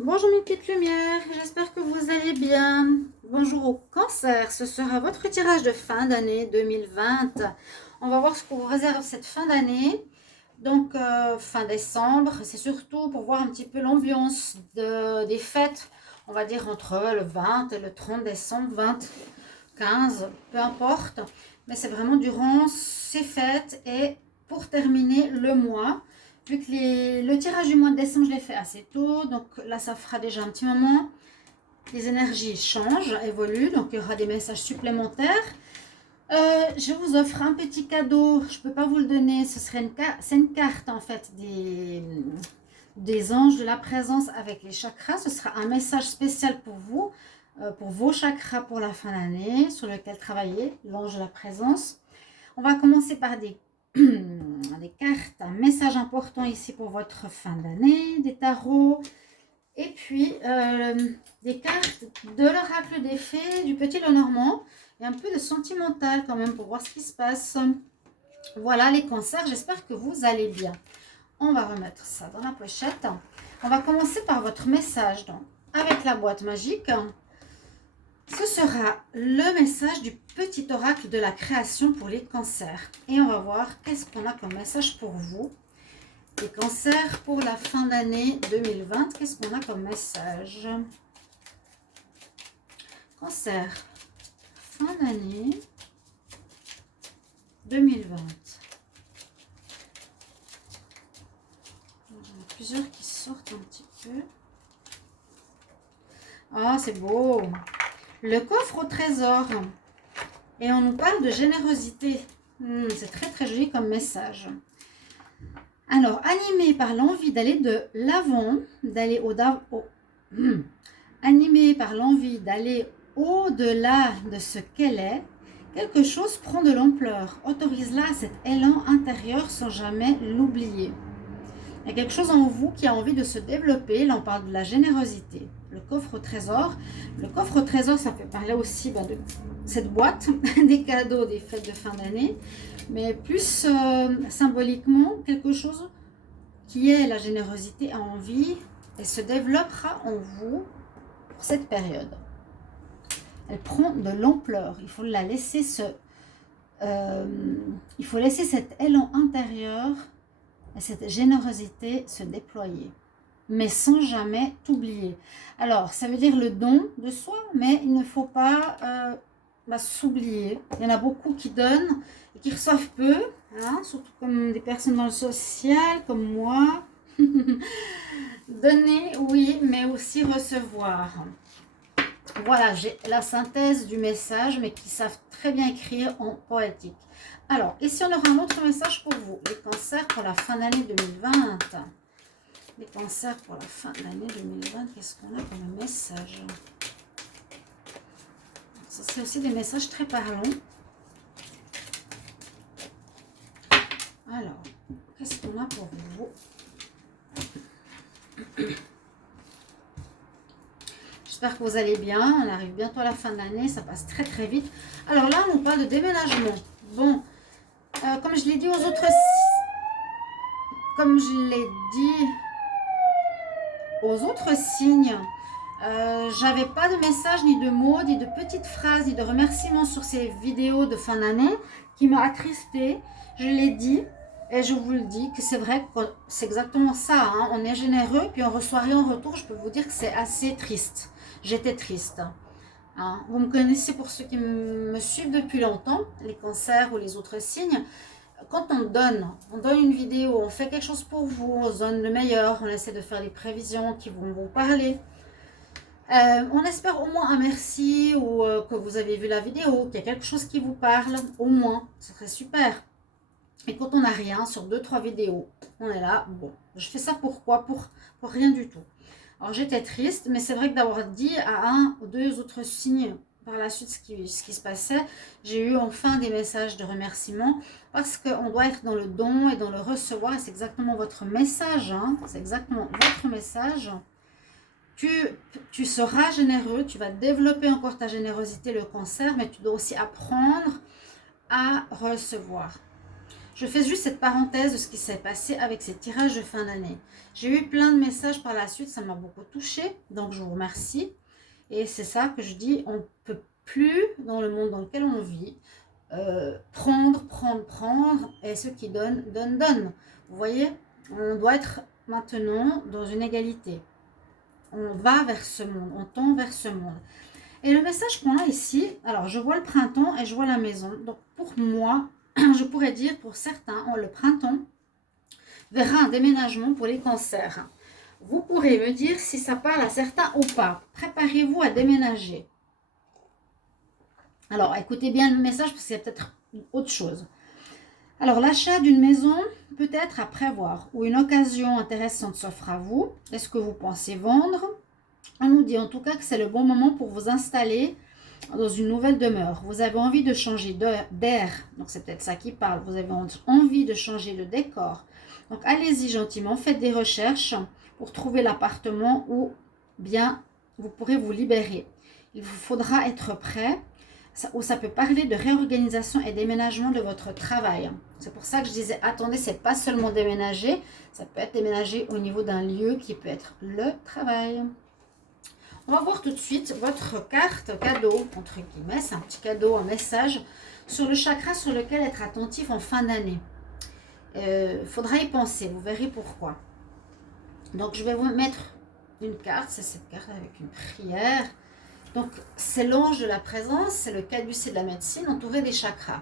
Bonjour mes petites lumières, j'espère que vous allez bien. Bonjour au cancer, ce sera votre tirage de fin d'année 2020. On va voir ce qu'on vous réserve cette fin d'année. Donc fin décembre, c'est surtout pour voir un petit peu l'ambiance des fêtes. On va dire entre le 20 et le 30 décembre, 20, 15, peu importe. Mais c'est vraiment durant ces fêtes et pour terminer le mois. Vu que le tirage du mois de décembre, je l'ai fait assez tôt, donc là, ça fera déjà un petit moment. Les énergies changent, évoluent, donc il y aura des messages supplémentaires. Je vous offre un petit cadeau, je ne peux pas vous le donner, c'est une carte en fait des anges de la présence avec les chakras. Ce sera un message spécial pour vous, pour vos chakras pour la fin d'année, sur lequel travailler, l'ange de la présence. On va commencer par des cartes, un message important ici pour votre fin d'année, des tarots, et puis des cartes de l'oracle des fées, du petit Lenormand, et un peu de sentimental quand même pour voir ce qui se passe. Voilà les cancers, j'espère que vous allez bien. On va remettre ça dans la pochette. On va commencer par votre message donc, avec la boîte magique. Ce sera le message du petit oracle de la création pour les cancers. Et on va voir qu'est-ce qu'on a comme message pour vous. Les cancers pour la fin d'année 2020, qu'est-ce qu'on a comme message? Cancer, fin d'année 2020. Il y en a plusieurs qui sortent un petit peu. Ah, c'est beau! Le coffre au trésor. Et on nous parle de générosité. C'est très très joli comme message. Alors, animé par l'envie d'aller de l'avant, d'aller animé par l'envie d'aller au-delà de ce qu'elle est, quelque chose prend de l'ampleur. Autorise-la à cet élan intérieur sans jamais l'oublier. Il y a quelque chose en vous qui a envie de se développer. Là, on parle de la générosité. Le coffre au trésor. Le coffre au trésor, ça peut parler aussi de cette boîte, des cadeaux, des fêtes de fin d'année. Mais plus symboliquement, quelque chose qui est la générosité a envie et se développera en vous pour cette période. Elle prend de l'ampleur. Il faut la laisser il faut laisser cet élan intérieur et cette générosité se déployer, mais sans jamais t'oublier. Alors, ça veut dire le don de soi, mais il ne faut pas s'oublier. Il y en a beaucoup qui donnent et qui reçoivent peu, hein, surtout comme des personnes dans le social, comme moi. Donner, oui, mais aussi recevoir. Voilà, j'ai la synthèse du message, mais qui savent très bien écrire en poétique. Alors, ici, on aura un autre message pour vous. Les cancers pour la fin d'année 2020. Les cancers pour la fin de l'année 2020, qu'est-ce qu'on a comme message? Ça, c'est aussi des messages très parlants. Alors, qu'est-ce qu'on a pour vous? J'espère que vous allez bien. On arrive bientôt à la fin de l'année. Ça passe très très vite. Alors là, on parle de déménagement. Bon, comme je l'ai dit aux autres... Comme je l'ai dit aux autres signes, j'avais pas de message, ni de mots, ni de petites phrases, ni de remerciements sur ces vidéos de fin d'année qui m'a attristée. Je l'ai dit et je vous le dis que c'est vrai que c'est exactement ça. Hein. On est généreux puis on reçoit rien en retour. Je peux vous dire que c'est assez triste. J'étais triste. Hein. Vous me connaissez pour ceux qui me suivent depuis longtemps, les cancers ou les autres signes. Quand on donne une vidéo, on fait quelque chose pour vous, on se donne le meilleur, on essaie de faire des prévisions qui vont vous parler. On espère au moins un merci ou que vous avez vu la vidéo, qu'il y a quelque chose qui vous parle, au moins, ce serait super. Et quand on n'a rien sur 2-3 vidéos, on est là, bon, je fais ça pourquoi? Pour rien du tout. Alors j'étais triste, mais c'est vrai que d'avoir dit à un ou deux autres signes par la suite ce qui se passait, j'ai eu enfin des messages de remerciement parce qu'on doit être dans le don et dans le recevoir et c'est exactement votre message, hein, c'est exactement votre message. Tu seras généreux, tu vas développer encore ta générosité, le cancer, mais tu dois aussi apprendre à recevoir. Je fais juste cette parenthèse de ce qui s'est passé avec ces tirages de fin d'année. J'ai eu plein de messages par la suite, ça m'a beaucoup touchée, donc je vous remercie. Et c'est ça que je dis, on ne peut plus, dans le monde dans lequel on vit, prendre, et ceux qui donnent, donnent. Vous voyez, on doit être maintenant dans une égalité. On va vers ce monde, on tend vers ce monde. Et le message qu'on a ici, alors je vois le printemps et je vois la maison. Donc pour moi, je pourrais dire pour certains, le printemps verra un déménagement pour les cancers. Vous pourrez me dire si ça parle à certains ou pas. Préparez-vous à déménager. Alors écoutez bien le message parce qu'il y a peut-être autre chose. Alors l'achat d'une maison peut être à prévoir ou une occasion intéressante s'offre à vous. Est-ce que vous pensez vendre? On nous dit en tout cas que c'est le bon moment pour vous installer dans une nouvelle demeure. Vous avez envie de changer d'air, donc c'est peut-être ça qui parle. Vous avez envie de changer le décor. Donc allez-y gentiment, faites des recherches pour trouver l'appartement où bien vous pourrez vous libérer. Il vous faudra être prêt, ou ça peut parler de réorganisation et déménagement de votre travail. C'est pour ça que je disais, attendez, c'est pas seulement déménager, ça peut être déménager au niveau d'un lieu qui peut être le travail. On va voir tout de suite votre carte cadeau, entre guillemets, c'est un petit cadeau, un message sur le chakra sur lequel être attentif en fin d'année. Faudra y penser, vous verrez pourquoi. Donc je vais vous mettre une carte, c'est cette carte avec une prière. Donc c'est l'ange de la présence, c'est le caducée de la médecine entouré des chakras.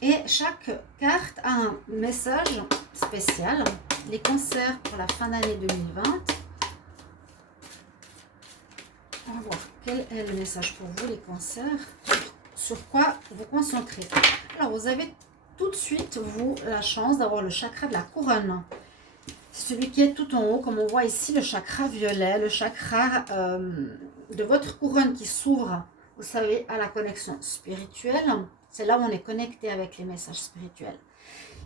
Et chaque carte a un message spécial. Les cancers pour la fin d'année 2020. On va voir quel est le message pour vous, les cancers. Sur quoi vous concentrez. Alors, vous avez tout de suite, vous, la chance d'avoir le chakra de la couronne. C'est celui qui est tout en haut, comme on voit ici, le chakra violet, le chakra de votre couronne qui s'ouvre, vous savez, à la connexion spirituelle. C'est là où on est connecté avec les messages spirituels.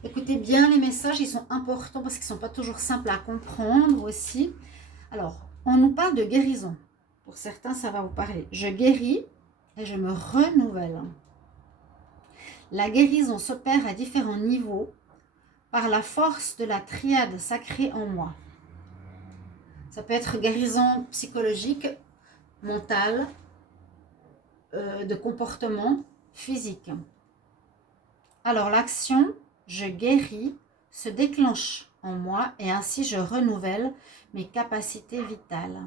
Écoutez bien les messages, ils sont importants parce qu'ils ne sont pas toujours simples à comprendre aussi. Alors, on nous parle de guérison. Pour certains, ça va vous parler. Je guéris et je me renouvelle. La guérison s'opère à différents niveaux par la force de la triade sacrée en moi. Ça peut être guérison psychologique, mentale, de comportement, physique. Alors l'action, je guéris, se déclenche en moi et ainsi je renouvelle mes capacités vitales.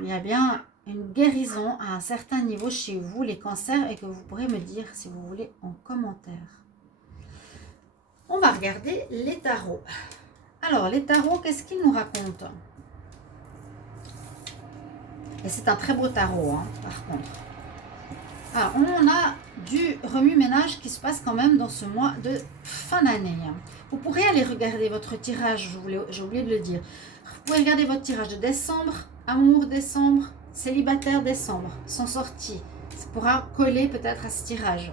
Il y a bien une guérison à un certain niveau chez vous, les cancers, et que vous pourrez me dire si vous voulez en commentaire. On va regarder les tarots. Alors, les tarots, qu'est-ce qu'ils nous racontent? Et c'est un très beau tarot, hein, par contre. Alors, on a du remue-ménage qui se passe quand même dans ce mois de fin d'année. Vous pourrez aller regarder votre tirage, j'ai oublié de le dire. Vous pouvez regarder votre tirage de décembre, amour décembre, célibataire décembre, sans sortie. Ça pourra coller peut-être à ce tirage.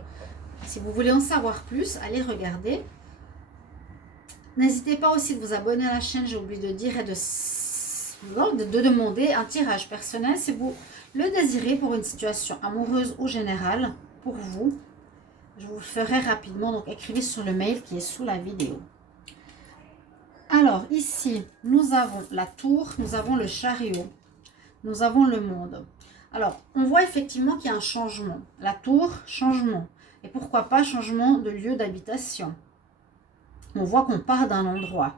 Si vous voulez en savoir plus, allez regarder. N'hésitez pas aussi de vous abonner à la chaîne, j'ai oublié de dire, et de demander un tirage personnel si vous le désirez pour une situation amoureuse ou générale pour vous. Je vous le ferai rapidement, donc écrivez sur le mail qui est sous la vidéo. Alors ici, nous avons la tour, nous avons le chariot, nous avons le monde. Alors, on voit effectivement qu'il y a un changement. La tour, changement. Et pourquoi pas changement de lieu d'habitation. On voit qu'on part d'un endroit.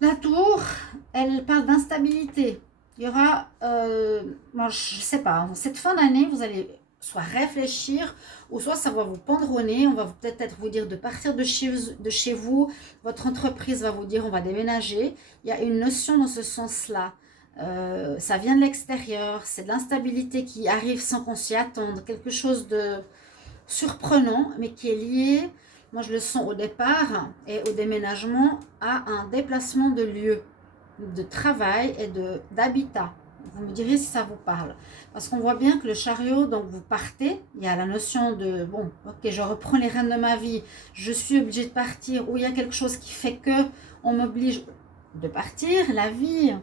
La tour, elle parle d'instabilité. Il y aura, moi, je ne sais pas, cette fin d'année, vous allez soit réfléchir, ou soit ça va vous pendre au nez. On va peut-être vous dire de partir de chez vous. Votre entreprise va vous dire on va déménager. Il y a une notion dans ce sens-là. Ça vient de l'extérieur. C'est de l'instabilité qui arrive sans qu'on s'y attende. Quelque chose de surprenant, mais qui est lié, moi je le sens au départ et au déménagement, à un déplacement de lieu, de travail et d'habitat. Vous me direz si ça vous parle. Parce qu'on voit bien que le chariot, donc vous partez, il y a la notion de, bon, ok, je reprends les rênes de ma vie, je suis obligée de partir, ou il y a quelque chose qui fait que on m'oblige de partir, la vie.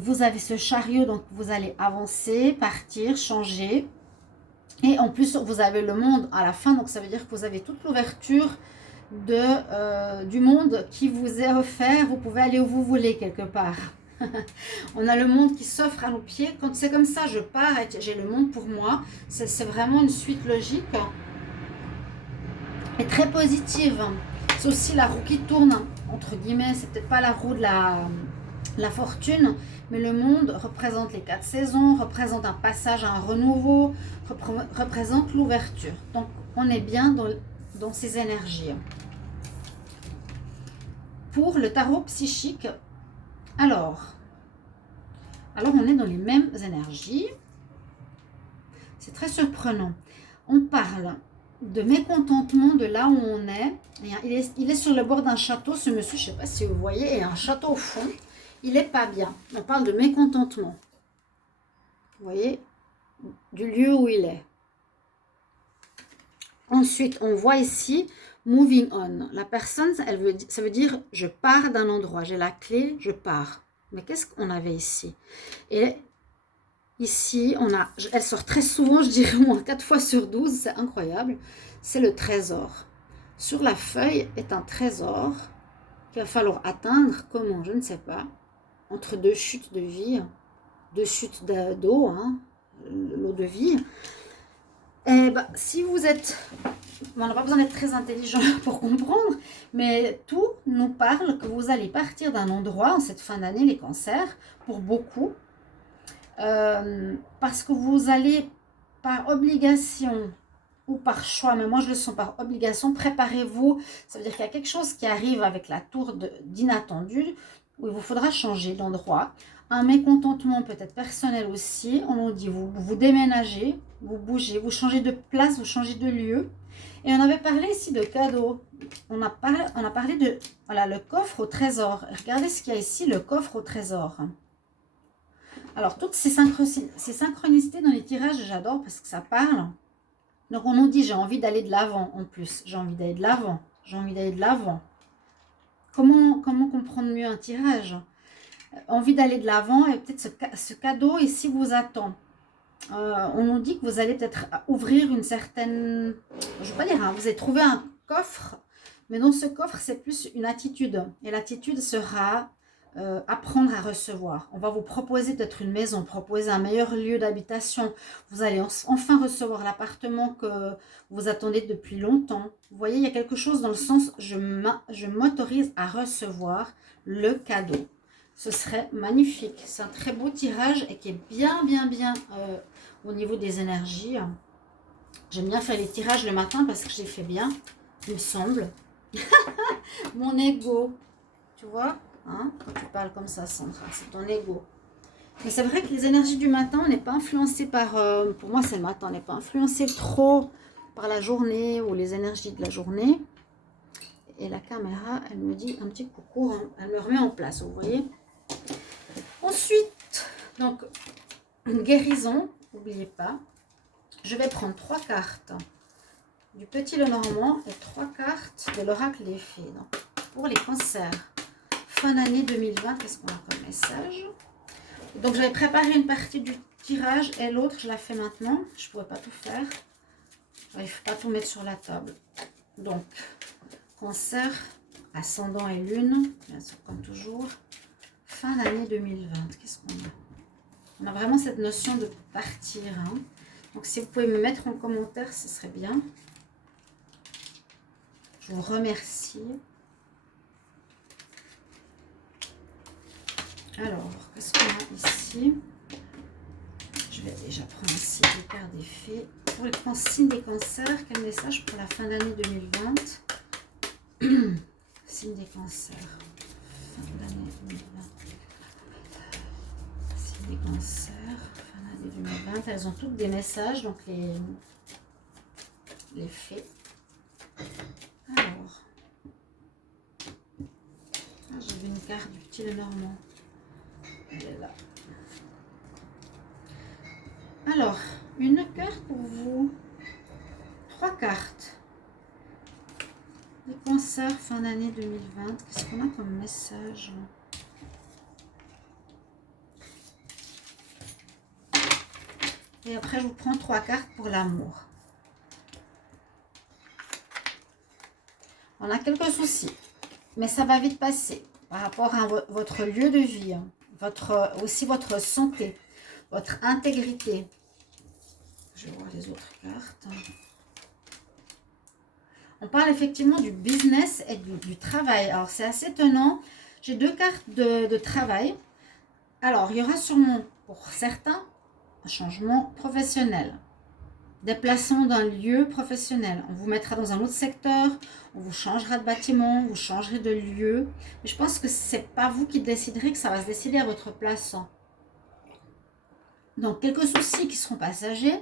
Vous avez ce chariot, donc vous allez avancer, partir, changer. Et en plus, vous avez le monde à la fin, donc ça veut dire que vous avez toute l'ouverture du monde qui vous est offert. Vous pouvez aller où vous voulez quelque part. On a le monde qui s'offre à nos pieds. Quand c'est comme ça, je pars et j'ai le monde pour moi. C'est vraiment une suite logique et très positive. C'est aussi la roue qui tourne, entre guillemets. C'est peut-être pas la roue de la fortune, mais le monde représente les 4 saisons, représente un passage à un renouveau, représente l'ouverture. Donc, on est bien dans ces énergies. Pour le tarot psychique, alors on est dans les mêmes énergies. C'est très surprenant. On parle de mécontentement de là où on est. Il est sur le bord d'un château, ce monsieur, je ne sais pas si vous voyez, il y a un château au fond. Il n'est pas bien. On parle de mécontentement. Vous voyez, du lieu où il est. Ensuite, on voit ici moving on. La personne, ça veut dire je pars d'un endroit. J'ai la clé, je pars. Mais qu'est-ce qu'on avait ici? Et ici, elle sort très souvent, je dirais au moins 4 fois sur 12, c'est incroyable. C'est le trésor. Sur la feuille est un trésor qu'il va falloir atteindre. Comment? Je ne sais pas. Entre deux chutes de vie, deux chutes d'eau, hein, l'eau de vie. Et bah, si vous êtes... On n'a pas besoin d'être très intelligent pour comprendre, mais tout nous parle que vous allez partir d'un endroit en cette fin d'année, les cancers, pour beaucoup. Parce que vous allez par obligation ou par choix, mais moi je le sens par obligation, préparez-vous, ça veut dire qu'il y a quelque chose qui arrive avec la tour d'inattendu, où il vous faudra changer d'endroit, un mécontentement peut-être personnel aussi, on nous dit vous déménagez, vous bougez, vous changez de place, vous changez de lieu, et on avait parlé ici de cadeaux, on a parlé de, voilà, le coffre au trésor, regardez ce qu'il y a ici, le coffre au trésor. Alors, toutes ces synchronicités dans les tirages, j'adore parce que ça parle. Donc, on nous dit, j'ai envie d'aller de l'avant en plus. J'ai envie d'aller de l'avant. J'ai envie d'aller de l'avant. Comment comprendre mieux un tirage? Envie d'aller de l'avant et peut-être ce cadeau ici vous attend. On nous dit que vous allez peut-être ouvrir une certaine... Je ne vais pas dire, hein, vous allez trouver un coffre. Mais dans ce coffre, c'est plus une attitude. Et l'attitude sera... apprendre à recevoir. On va vous proposer peut-être une maison, proposer un meilleur lieu d'habitation. Vous allez enfin recevoir l'appartement que vous attendez depuis longtemps. Vous voyez, il y a quelque chose dans le sens, je m'autorise à recevoir le cadeau. Ce serait magnifique. C'est un très beau tirage et qui est bien au niveau des énergies. J'aime bien faire les tirages le matin parce que je les fais bien, il me semble. Mon ego, tu vois? Hein, quand tu parles comme ça, Sandra, c'est ton ego. Mais c'est vrai que les énergies du matin, on n'est pas influencé par... pour moi, c'est le matin, on n'est pas influencé trop par la journée ou les énergies de la journée. Et la caméra, elle me dit un petit coucou, hein, elle me remet en place, vous voyez. Ensuite, donc, une guérison, n'oubliez pas. Je vais prendre 3 cartes du Petit Lenormand et 3 cartes de l'Oracle des Fées. Donc, pour les cancers. Fin d'année 2020, qu'est-ce qu'on a comme message? Donc j'avais préparé une partie du tirage et l'autre je la fais maintenant. Je ne pourrais pas tout faire. Il ne faut pas tout mettre sur la table. Donc, cancer, ascendant et lune, bien sûr comme toujours. Fin d'année 2020, qu'est-ce qu'on a? On a vraiment cette notion de partir. Hein. Donc si vous pouvez me mettre en commentaire, ce serait bien. Je vous remercie. Alors, qu'est-ce qu'on a ici? Je vais déjà prendre ici les cartes des fées. Pour les signes des cancers, quel message pour la fin d'année 2020? Signes des cancers. Fin d'année 2020. Signes des cancers. Fin d'année 2020. Elles ont toutes des messages, donc les fées. Alors. J'ai vu une carte du Petit Lenormand. Elle est là. Alors, une carte pour vous. 3 cartes. Les cancers, fin d'année 2020. Qu'est-ce qu'on a comme message? Et après, je vous prends 3 cartes pour l'amour. On a quelques soucis, mais ça va vite passer par rapport à votre lieu de vie, aussi votre santé, votre intégrité. Je vais voir les autres cartes. On parle effectivement du business et du travail. Alors, c'est assez étonnant. J'ai 2 cartes de travail. Alors, il y aura sûrement, pour certains, un changement professionnel. Déplacement d'un lieu professionnel. On vous mettra dans un autre secteur, on vous changera de bâtiment, vous changerez de lieu. Mais je pense que ce n'est pas vous qui déciderez, que ça va se décider à votre place. Donc, quelques soucis qui seront passagers,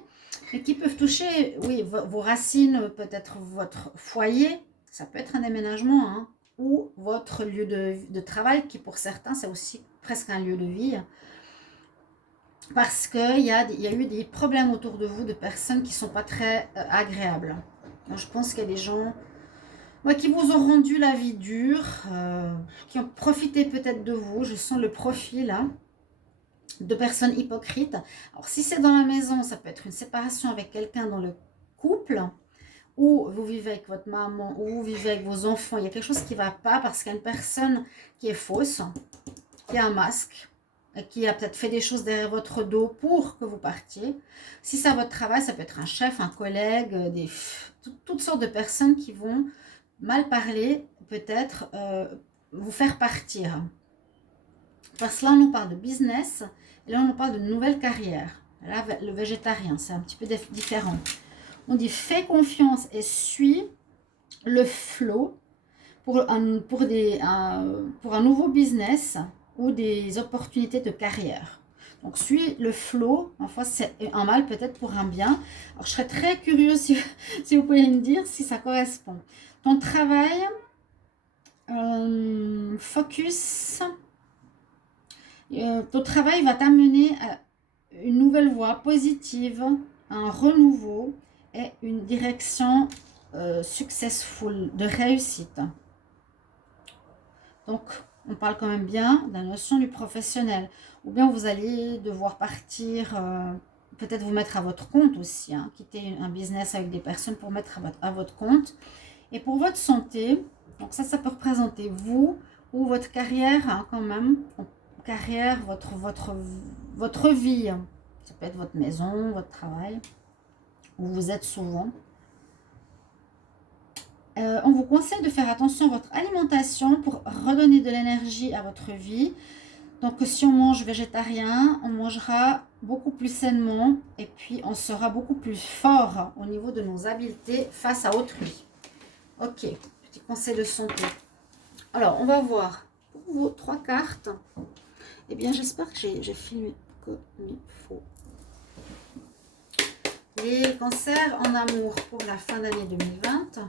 mais qui peuvent toucher, oui, vos racines, peut-être votre foyer. Ça peut être un déménagement, hein, ou votre lieu de travail, qui pour certains, c'est aussi presque un lieu de vie. Parce qu'il y a eu des problèmes autour de vous, de personnes qui ne sont pas très agréables. Donc, je pense qu'il y a des gens qui vous ont rendu la vie dure, qui ont profité peut-être de vous. Je sens le profil de personnes hypocrites. Alors, si c'est dans la maison, ça peut être une séparation avec quelqu'un dans le couple, ou vous vivez avec votre maman, ou vous vivez avec vos enfants. Il y a quelque chose qui ne va pas parce qu'il y a une personne qui est fausse, qui a un masque, qui a peut-être fait des choses derrière votre dos pour que vous partiez. Si c'est à votre travail, ça peut être un chef, un collègue, toutes sortes de personnes qui vont mal parler, peut-être vous faire partir. Parce que là, on nous parle de business, et là, on nous parle de nouvelle carrière. Là, le végétarien, c'est un petit peu différent. On dit fais confiance et suis le flow pour un nouveau business ou des opportunités de carrière. Donc, suis le flow. Parfois, c'est un mal, peut-être pour un bien. Alors, je serais très curieuse si vous pouvez me dire si ça correspond. Ton travail, focus. Ton travail va t'amener à une nouvelle voie positive, un renouveau et une direction successful, de réussite. Donc, on parle quand même bien de la notion du professionnel. Ou bien vous allez devoir partir, peut-être vous mettre à votre compte aussi, hein, quitter un business avec des personnes pour mettre à votre compte. Et pour votre santé, donc ça peut représenter vous ou votre carrière, hein, quand même. Carrière, votre vie. Ça peut être votre maison, votre travail, où vous êtes souvent. On vous conseille de faire attention à votre alimentation pour redonner de l'énergie à votre vie. Donc, si on mange végétarien, on mangera beaucoup plus sainement et puis on sera beaucoup plus fort au niveau de nos habiletés face à autrui. Ok, petit conseil de santé. Alors, on va voir pour vos 3 cartes. Eh bien, j'espère que j'ai filmé comme il faut. Les cancers en amour pour la fin d'année 2020.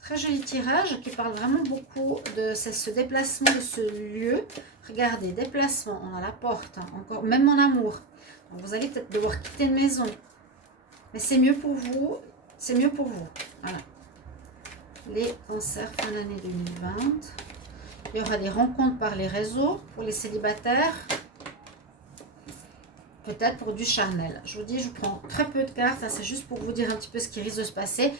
Très joli tirage qui parle vraiment beaucoup de ce déplacement de ce lieu. Regardez, déplacement, on a la porte, hein, encore, même en amour. Donc vous allez peut-être devoir quitter une maison. Mais c'est mieux pour vous. C'est mieux pour vous. Voilà. Les cancers fin d'année 2020. Il y aura des rencontres par les réseaux pour les célibataires. Peut-être pour du charnel. Je vous dis, je prends très peu de cartes. Ça, c'est juste pour vous dire un petit peu ce qui risque de se passer.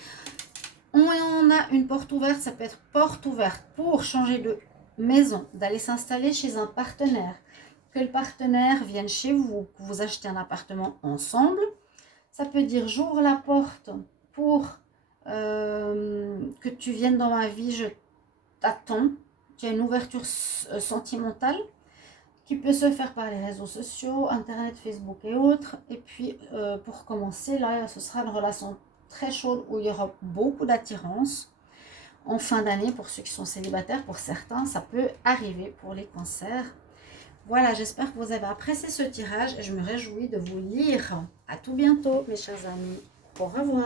On a une porte ouverte, ça peut être porte ouverte pour changer de maison, d'aller s'installer chez un partenaire, que le partenaire vienne chez vous, que vous achetez un appartement ensemble. Ça peut dire j'ouvre la porte pour que tu viennes dans ma vie, je t'attends. Il y a une ouverture sentimentale qui peut se faire par les réseaux sociaux, Internet, Facebook et autres. Et puis pour commencer, là, ce sera une relation très chaude où il y aura beaucoup d'attirance en fin d'année pour ceux qui sont célibataires. Pour certains, ça peut arriver pour les cancers. Voilà, j'espère que vous avez apprécié ce tirage et je me réjouis de vous lire. À tout bientôt, mes chers amis. Au revoir.